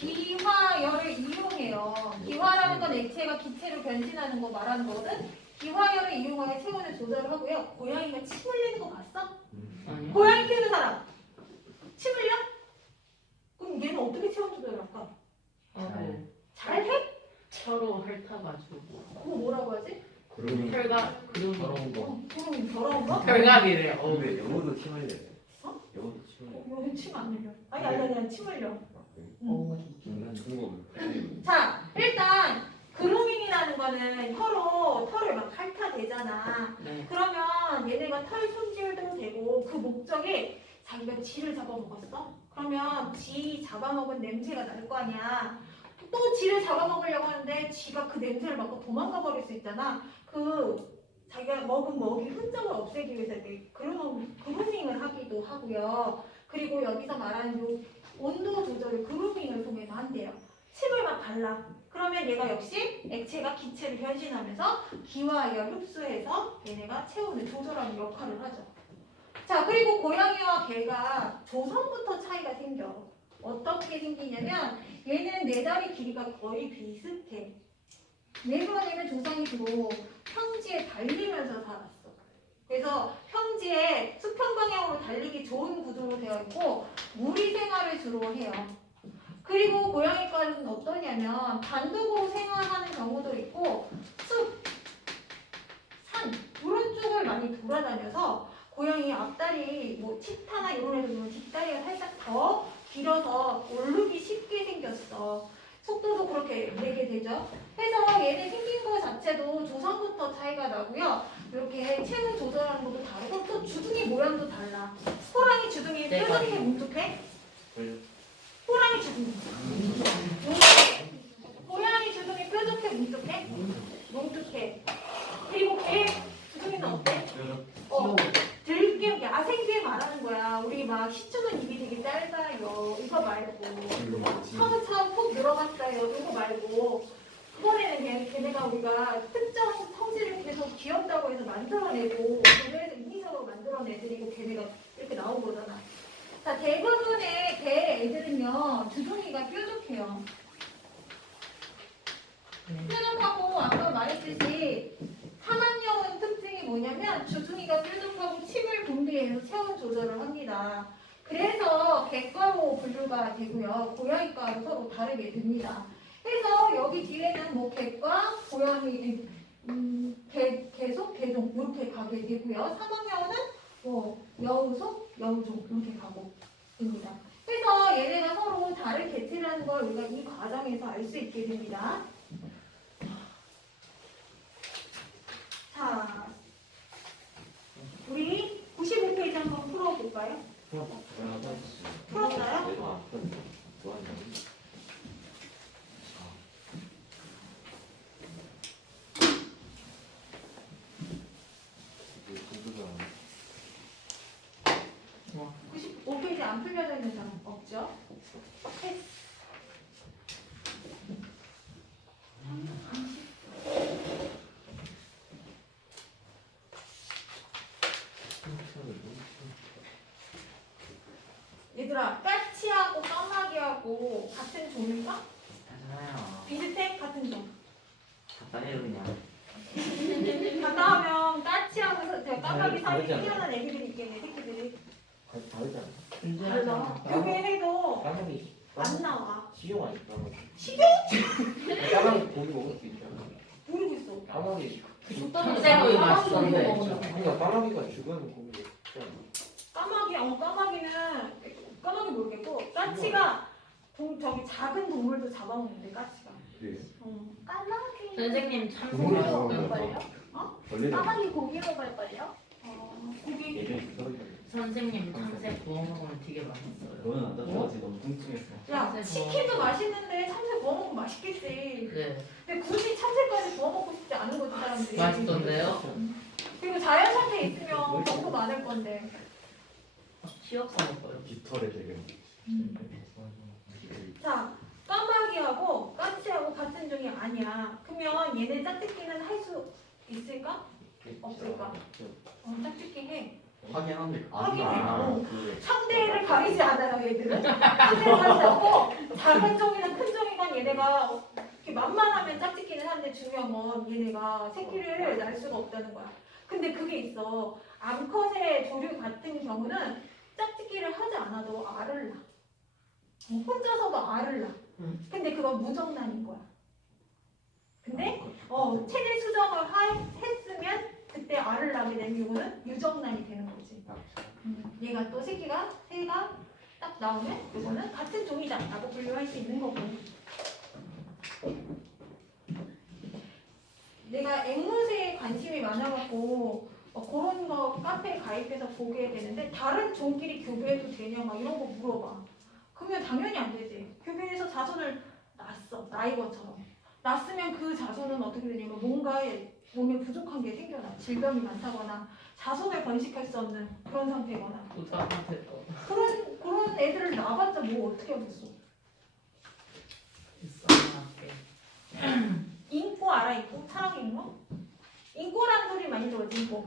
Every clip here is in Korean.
기화열을 이용해요. 기화라는 건 액체가 기체로 변신하는 거 말하는 거거든. 기화열을 이용하여 체온을 조절하고요. 고양이가 침 흘리는 거 봤어? 아니요. 고양이 키우는 사람 침 흘려? 그럼 얘는 어떻게 체온 조절할까? 잘해? 서로 핥아가지고. 그거 뭐라고 하지? 혈갑 그런 더러운 거. 그럼 더러운 거? 혈갑이래요. 근데 영어도 침 흘려. 어? 영어도 침 흘려. 이거 침안 흘려. 아니 침 흘려. 난 좋은 거. 자, 일단 그루밍이라는 거는 혀로 털을 막 핥아대잖아. 네. 그러면 얘네가 털 손질도 되고 그 목적이 자기가 쥐를 잡아먹었어? 그러면 쥐 잡아먹은 냄새가 날 거 아니야. 또 쥐를 잡아먹으려고 하는데 쥐가 그 냄새를 맡고 도망가 버릴 수 있잖아. 그 자기가 먹은 먹이 흔적을 없애기 위해서 이렇게 그루밍을 하기도 하고요. 그리고 여기서 말하는 요 온도 조절을 그루밍을 통해서 한대요. 침을 막 발라. 그러면 얘가 역시 액체가 기체로 변신하면서 기화열 흡수해서 얘네가 체온을 조절하는 역할을 하죠. 자, 그리고 고양이와 개가 조선부터 차이가 생겨. 어떻게 생기냐면 얘는 네 다리 길이가 거의 비슷해. 왜 그러냐면 조상이 주로 평지에 달리면서 살았어. 그래서 평지에 수평 방향으로 달리기 좋은 구조로 되어 있고 무리 생활을 주로 해요. 그리고 고양이과는 어떠냐면 단독으로 생활하는 경우도 있고 숲, 산 이런 쪽을 많이 돌아다녀서 고양이 앞다리 뭐 치타나 이런 애들 보면 뒷다리가 살짝 더 길어서 오르기 쉽게 생겼어. 속도도 그렇게 내게 되죠. 그래서 얘네 생긴 거 자체도 조상부터 차이가 나고요. 이렇게 체온 조절하는 것도 다르고 또 주둥이 모양도 달라. 호랑이 주둥이 뾰족해 뭉툭해? 호랑이 주둥이. 고양이 주둥이 뾰족해 뭉툭해? 뭉툭해. 그리고 개 주둥이는 어때? 들게 야생개 말하는 거야. 우리 막 시추는 입이 되게 짧아요. 이거 말고 차고 푹 들어갔어요. 이거 말고 그번에는 걔네가 우리가 특정 성질을 계속 귀엽다고 해서 만들어내고 걔네에서 인위적으로 만들어낸 애들이고 걔네가 이렇게 나온 거잖아. 자, 대부분의 개 애들은요 주둥이가 뾰족해요. 뾰족하고 아까 말했듯이 사막여운 특징이 뭐냐면 주둥이가 뾰족하고 침을 분비해서 체온 조절을 합니다. 그래서 개과로 분류가 되고요. 고양이과로 서로 다르게 됩니다. 그래서 여기 뒤에는 뭐 개과, 고양이, 개속, 개종 이렇게 가게 되고요. 사막여우는 뭐 여우속, 여우종 이렇게 가고 됩니다. 그래서 얘네가 서로 다른 개체라는 걸 우리가 이 과정에서 알 수 있게 됩니다. 자, 우리 95페이지 한번 풀어볼까요? 풀었어요? 와. 95페이지 안 풀려져 있는 사람 없죠? 패스. 얘들아, 까치하고 까마귀하고 같은 종인가? 하잖아요. 비슷해? 같은 종. 간단해요 그냥. 갔다 하면 까치하고 까마귀 사이에 태어난 애기들이 있겠네, 새끼들이. 다르지 않아? 달라. 그게 해도 까마귀 안 나와. 식용 아니야 까마귀. 식용? 까마귀 고기 먹을 수 있잖아. 모르겠어. 까마귀. 생고기 맛있던데. 아니야 까마귀가 죽은 고기 먹잖아. 까마귀 모르겠고 까치가 저기 작은 동물도 잡아먹는데 까치가. 그래. 까마귀. 선생님 참새 고기 맛있던데. 원래는 까마귀 고기 먹을걸요? 고기. 예전에 그러니까. 선생님 참새 구워 먹으면 되게 맛있어요. 너는 안 따뜻하지? 너무 뚱뚱했어. 야, 참새 치킨도 맛있는데 참새 구워 먹으면 맛있겠지. 네. 근데 굳이 참새까지 구워 먹고 싶지 않은 거지 사람들이. 맛있던데요? 그리고 자연 상태에 있으면 병도 많을 건데. 시럽 사 먹어요. 깃털에 되게. 자, 까마귀하고 까치하고 같은 종이 아니야. 그러면 얘네 짝짓기는 할 수 있을까? 없을까? 짝짓기 해. 확인하고 사람들이 하긴 그 상대를 가리지 않아요, 얘들은. 상대를 가리지 않고 작은 종이나 큰 종이건 얘네가 이렇게 만만하면 짝짓기는 하는데 중요한 건 얘네가 새끼를 낳을 수가 없다는 거야. 근데 그게 있어. 암컷의 조류 같은 경우는 짝짓기를 하지 않아도 알을 낳아. 혼자서도 알을 낳아. 근데 그건 무정란인 거야. 근데 체질 수정을 했으면 그때 알을 낳게 되면 이거는 유정란이 되는 거지. 얘가 또 새가 딱 나오면 이거는 같은 종이다라고 분류할 수 있는 거고. 내가 앵무새에 관심이 많아갖고 그런 거 카페에 가입해서 보게 되는데 다른 종끼리 교배해도 되냐 막 이런 거 물어봐. 그러면 당연히 안 되지. 교배해서 자손을 낳았어. 나이버처럼. 낳았으면 그 자손은 어떻게 되냐면 뭔가에 몸에 부족한 게 생겨나. 질병이 많다거나 자손을 번식할 수 없는 그런 상태거나 또 저한테 또 그런 애들을 낳아봤자 뭐 어떻게 하겠어. 썰어놨게. 인꼬 알아? 인꼬? 사랑 인꼬? 인꼬라는 소리 많이 들었지. 인꼬.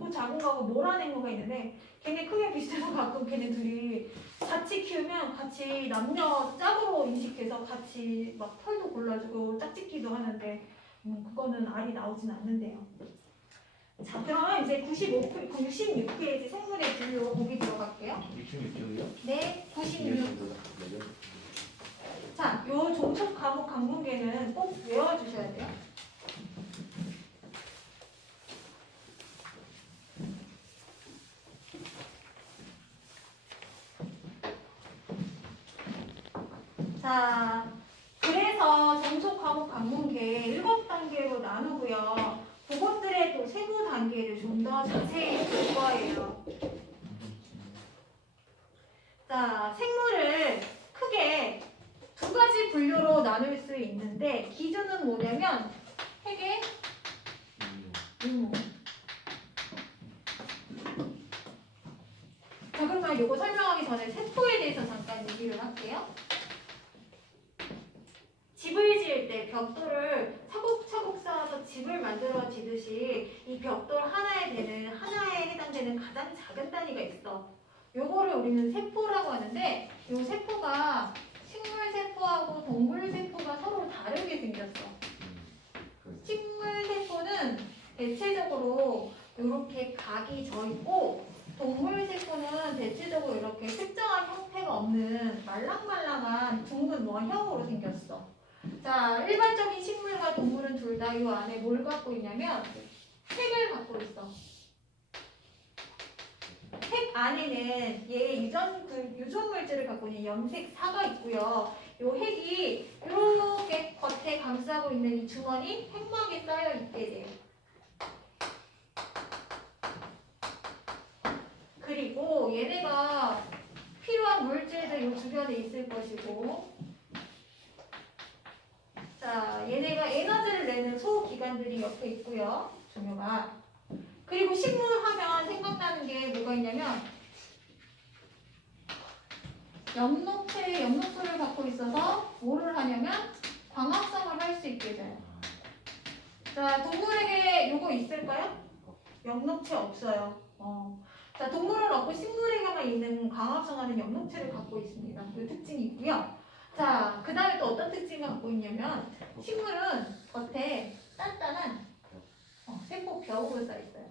그 작은 거하고 노란 앵무가 있는데 걔네 크게 비슷해서 가끔 걔네 둘이 같이 키우면 같이 남녀 짝으로 인식해서 같이 막 털도 골라주고 짝짓기도 하는데 그거는 알이 나오진 않는데요. 자, 그럼 이제 96페이지 생물의 분류 보기 들어갈게요. 66쪽이요? 네, 96. 자, 요 종속 과목 강문계는 꼭 외워주셔야 돼요. 자, 그래서 종속 과목 강문계 7단계로 나누고요. 그것들의 또 세부 단계를 좀 더 자세히 볼 거예요. 자, 생물을 크게 2가지 분류로 나눌 수 있는데 기준은 뭐냐면 핵의 유무. 자, 그러면 이거 설명하기 전에 세포에 대해서 잠깐 얘기를 할게요. 집을 지을 때 벽돌을 차곡차곡 쌓아서 집을 만들어 지듯이 이 벽돌 하나에 해당되는 가장 작은 단위가 있어. 요거를 우리는 세포라고 하는데 요 세포가 식물 세포하고 동물 세포가 서로 다르게 생겼어. 식물 세포는 대체적으로 이렇게 각이 져 있고 동물 세포는 대체적으로 이렇게 특정한 형태가 없는 말랑말랑한 둥근 원형으로 생겼어. 자, 일반적인 식물과 동물은 둘 다 이 안에 뭘 갖고 있냐면 핵을 갖고 있어. 핵 안에는 얘 유전 물질을 갖고 있는 염색사가 있고요. 이 핵이 이렇게 겉에 감싸고 있는 이 주머니 핵막에 쌓여 있게 돼요. 그리고 얘네가 필요한 물질들 이 주변에 있을 것이고, 자, 얘네가 에너지를 내는 소기관들이 옆에 있고요. 종류가. 그리고 식물 하면 생각나는 게 뭐가 있냐면 엽록소를 갖고 있어서 뭐를 하냐면 광합성을 할 수 있게 돼요. 자, 동물에게 요거 있을까요? 엽록체 없어요. 자, 동물은 없고 식물에게만 있는 광합성하는 엽록체를 갖고 있습니다. 그 특징이 있고요. 자, 그 다음에 또 어떤 특징을 갖고 있냐면 식물은 겉에 단단한 세포 벽으로 쌓여 있어요.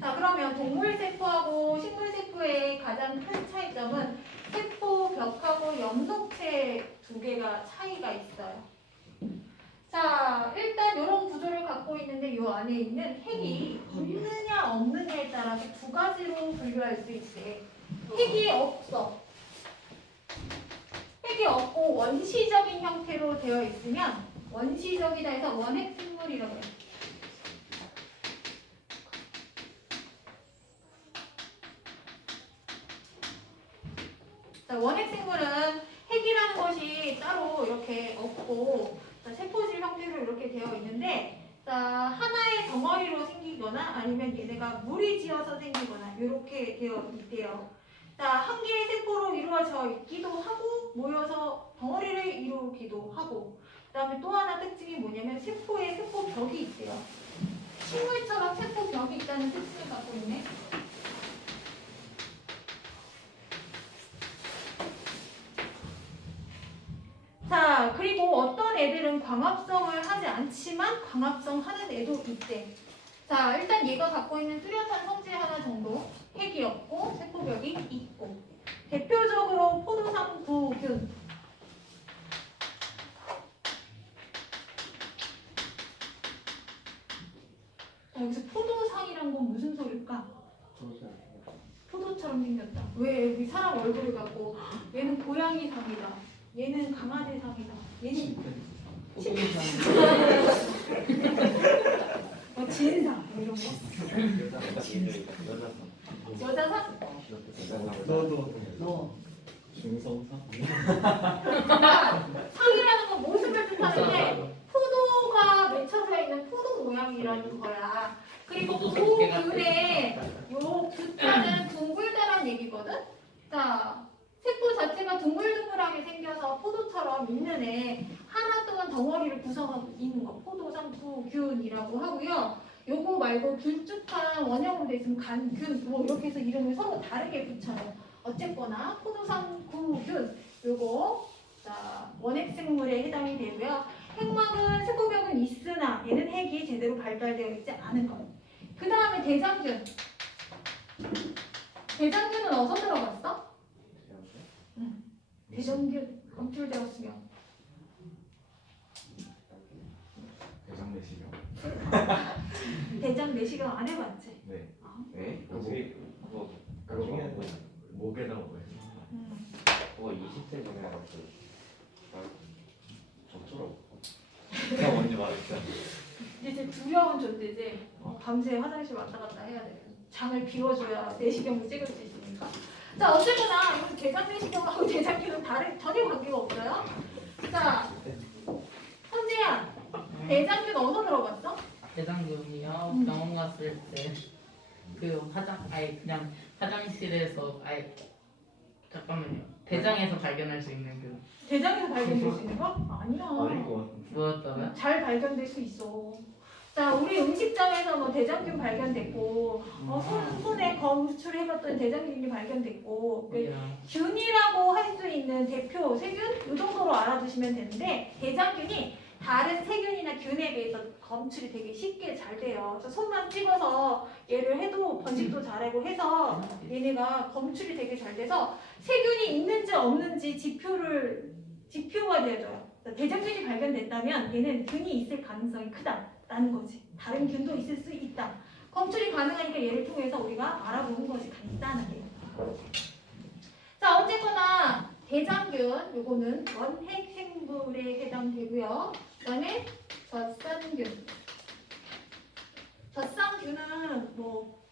자, 그러면 동물 세포하고 식물 세포의 가장 큰 차이점은 세포 벽하고 엽록체 2개가 차이가 있어요. 자, 일단 이런 구조를 갖고 있는데 이 안에 있는 핵이 있느냐 없느냐에 따라서 2가지로 분류할 수 있대. 핵이 없어. 핵이 없고 원시적인 형태로 되어 있으면 원시적이다 해서 원핵 생물이라고 해요. 자, 원핵 생물은 핵이라는 것이 따로 이렇게 없고 세포질 형태로 이렇게 되어 있는데, 자, 하나의 덩어리로 생기거나 아니면 얘네가 무리 지어서 생기거나 이렇게 되어 있대요. 자, 한 개의 세포로 이루어져 있기도 하고 모여서 덩어리를 이루기도 하고 그다음에 또 하나 특징이 뭐냐면 세포에 세포벽이 있대요. 식물처럼 세포벽이 있다는 특징을 갖고 있네. 자, 그리고 어떤 애들은 광합성을 하지 않지만 광합성 하는 애도 있대. 자, 일단 얘가 갖고 있는 뚜렷한 성질 하나 정도 핵이 없고 세포벽이 있고 대표적으로 포도상구균 자, 여기서 포도상이란 건 무슨 소릴까? 포도처럼 생겼다. 왜 우리 사람 얼굴을 갖고 얘는 고양이 상이다. 얘는 강아지 상이다. 얘는 진상 뭐 이런 거. 여자상? 너 중성상? 상이라는 건 모습을 뜻하는데 포도가 맺혀져 있는 포도 모양이라는 거야. 그리고 그 균에 요 균자는 둥글다란 얘기거든. 자, 세포 자체가 둥글둥글하게 생겨서 포도처럼 있는 애 하나 또는 덩어리를 구성하고 있는 거 포도상구균이라고 하고요. 요거 말고 길쭉한 원형으로 돼 있으면 간균 뭐 이렇게 해서 이름을 서로 다르게 붙여요. 어쨌거나 포도상구균 요거 자 원핵생물에 해당이 되고요. 핵막은 세포벽은 있으나 얘는 핵이 제대로 발달되어 있지 않은 것. 그 다음에 대장균. 대장균은 어디서 들어갔어? 대장균 검출되었으면 대장 내시경? 대장 내시경 안 해봤지? 네. 네? 그거 그거 목에다가 뭐 해서 그거 20세 전에 알았어요. 저처럼. 내가 뭔지 말했죠. 이제 두려운 존재지. 밤새 화장실 왔다 갔다 해야 돼. 장을 비워줘야 내시경을 찍을 수 있으니까. 자, 어쨌거나 이거 대장 내시경하고 대장균은 전혀 관계가 없어요. 자, 현재야, 대장균 어디서 들어갔어? 대장균이요. 병원 갔을 때 그 그냥 화장실에서 잠깐만요. 대장에서 발견할 수 있는 그 대장에서 발견될 수 있는 거? 아니야. 아닐 것 같은데. 뭐였더라? 잘 발견될 수 있어. 자, 우리 음식점에서 뭐 대장균 발견됐고, 손에 검출해봤더니 대장균이 발견됐고, 그 뭐야? 균이라고 할 수 있는 대표 세균 이 정도로 알아두시면 되는데 대장균이 다른 세균이나 균에 비해서 검출이 되게 쉽게 잘 돼요. 그래서 손만 찍어서 얘를 해도 번식도 잘하고 해서 얘네가 검출이 되게 잘 돼서 세균이 있는지 없는지 지표가 되어져요. 대장균이 발견됐다면 얘는 균이 있을 가능성이 크다라는 거지. 다른 균도 있을 수 있다. 검출이 가능하니까 얘를 통해서 우리가 알아보는 거지 간단하게. 자, 어쨌거나 대장균 요거는 원핵 생물에 해당되고요. 그다음에 젖산균. 젖산균은 뭐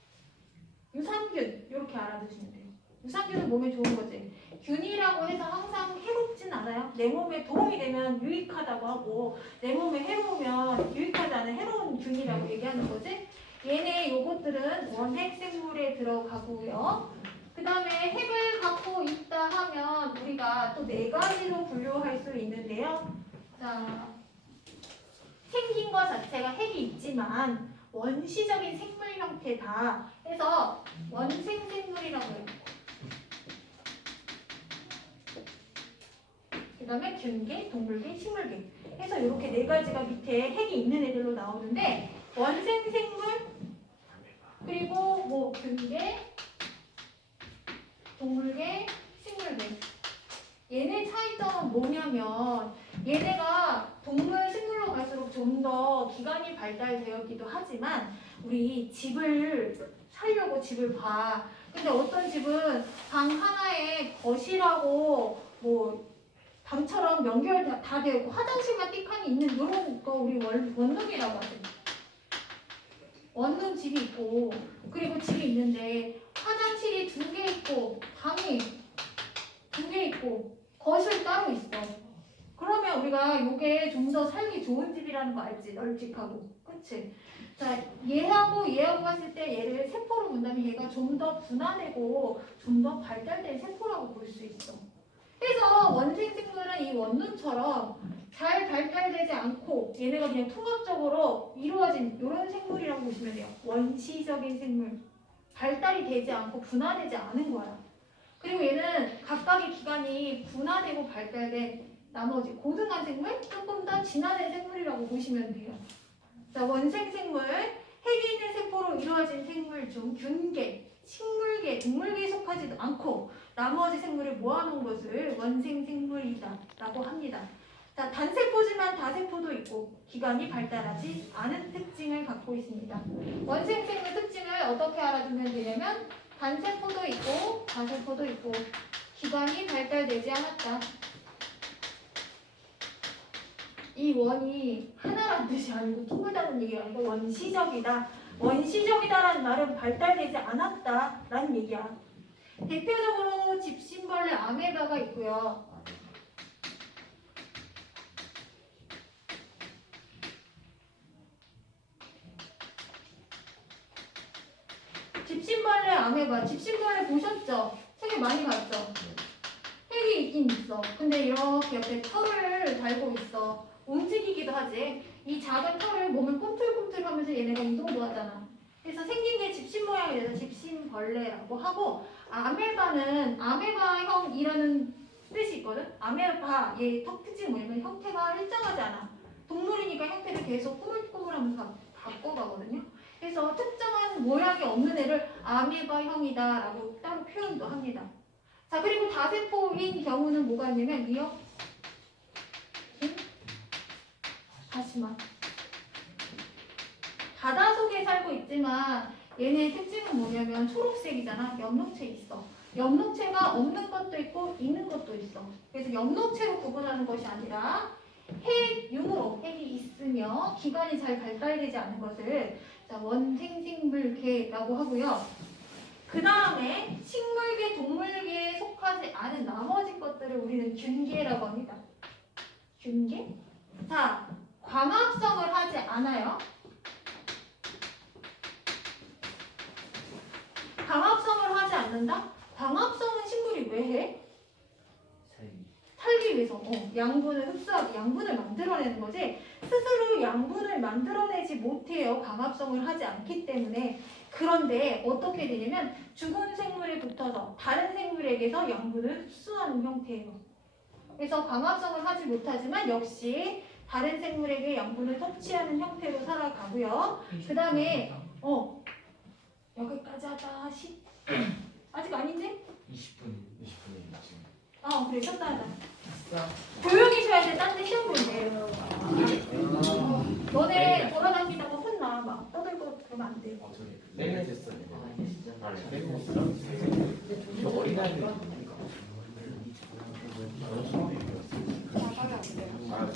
유산균 이렇게 알아두시면 돼요. 유산균은 몸에 좋은 거지. 균이라고 해서 항상 해롭진 않아요. 내 몸에 도움이 되면 유익하다고 하고 내 몸에 해로우면 유익하지 않은 해로운 균이라고 얘기하는 거지. 얘네 요것들은 원핵 생물에 들어가고요. 그 다음에 핵을 갖고 있다 하면 우리가 또 4가지로 분류할 수 있는데요. 자, 생긴 것 자체가 핵이 있지만 원시적인 생물 형태다 해서 원생생물이라고 해요. 그 다음에 균계, 동물계, 식물계 해서 이렇게 4가지가 밑에 핵이 있는 애들로 나오는데 원생생물 그리고 뭐 균계 동물계, 식물계. 얘네 차이점은 뭐냐면 얘네가 동물, 식물로 갈수록 좀 더 기관이 발달되었기도 하지만 우리 집을 살려고 집을 봐. 근데 어떤 집은 방 하나에 거실하고 뭐 방처럼 연결 다 되고 화장실만 띡하니 있는 이런 거 우리 원룸이라고 하죠. 원룸 집이 있고 그리고 집이 있는데 화장실이 2개 있고 방이 2개 있고 거실 따로 있어. 그러면 우리가 요게 좀 더 살기 좋은 집이라는 거 알지? 널찍하고. 그치? 자, 얘하고 봤을 때 얘를 세포로 본다면 얘가 좀 더 분화되고 좀 더 발달된 세포라고 볼 수 있어. 그래서 원생생물은 이 원룸처럼 잘 발달되지 않고 얘네가 그냥 통합적으로 이루어진 이런 생물이라고 보시면 돼요. 원시적인 생물. 발달이 되지 않고 분화되지 않은 거야. 그리고 얘는 각각의 기관이 분화되고 발달된 나머지 고등한 생물, 조금 더 진화된 생물이라고 보시면 돼요. 자, 원생생물, 핵이 있는 세포로 이루어진 생물 중 균계, 식물계, 동물계에 속하지도 않고 나머지 생물을 모아놓은 것을 원생생물이다 라고 합니다. 자, 단세포지만 다세포도 있고 기관이 발달하지 않은 특징을 갖고 있습니다. 원생생물 특징을 어떻게 알아두면 되냐면 단세포도 있고 다세포도 있고 기관이 발달되지 않았다. 이 원이 하나라는 뜻이 아니고 통일다는 얘기가 아니고 원시적이다. 원시적이다라는 말은 발달되지 않았다라는 얘기야. 대표적으로 집신벌레 아메바가 있고요. 집신벌레 아메바, 집신벌레 보셨죠? 책에 많이 봤죠? 핵이 있긴 있어. 근데 이렇게 옆에 털을 달고 있어. 움직이기도 하지. 이 작은 털을 몸을 꿈틀꿈틀하면서 얘네가 이동도 하잖아. 그래서 생긴 게 집신 모양이 돼서 집신벌레라고 하고, 아메바는 아메바형이라는 뜻이 있거든. 아메바 얘 턱 특징이 뭐냐면 형태가 일정하지 않아. 동물이니까 형태를 계속 꾸물꾸물하면서 바꿔가거든요. 그래서 특정한 모양이 없는 애를 아메바형이다라고 따로 표현도 합니다. 자, 그리고 다세포인 경우는 뭐가 있냐면 이요. 다시마. 바다 속에 살고 있지만 얘네의 특징은 뭐냐면 초록색이잖아. 엽록체 있어. 엽록체가 없는 것도 있고 있는 것도 있어. 그래서 엽록체로 구분하는 것이 아니라 핵융으로 핵이 있으며 기관이 잘 발달되지 않은 것을 자, 원생생물계라고 하고요. 그 다음에 식물계, 동물계에 속하지 않은 나머지 것들을 우리는 균계라고 합니다. 균계? 자, 광합성을 하지 않아요. 광합성을 하지 않는다? 광합성은 식물이 왜 해? 살기 위해서. 양분을 흡수하고 양분을 만들어내는 거지. 스스로 양분을 만들어내지 못해요. 광합성을 하지 않기 때문에. 그런데 어떻게 되냐면 죽은 생물에 붙어서 다른 생물에게서 양분을 흡수하는 형태예요. 그래서 광합성을 하지 못하지만 역시 다른 생물에게 양분을 섭취하는 형태로 살아가고요. 그 다음에 여기까지 하자. 아직 아니지? 20분이 지금. 그래 셨다 하자. 됐어. 조용히 쉬어야 돼. 딴 데 시험 보는데. 너네 돌아다니다가 혼나. 막 떠들고 그러면 안 돼. 저기 내일 됐어요. 아, 이게 진짜 아, 잘해. 이거 어린아이들. 나가면 안 돼요.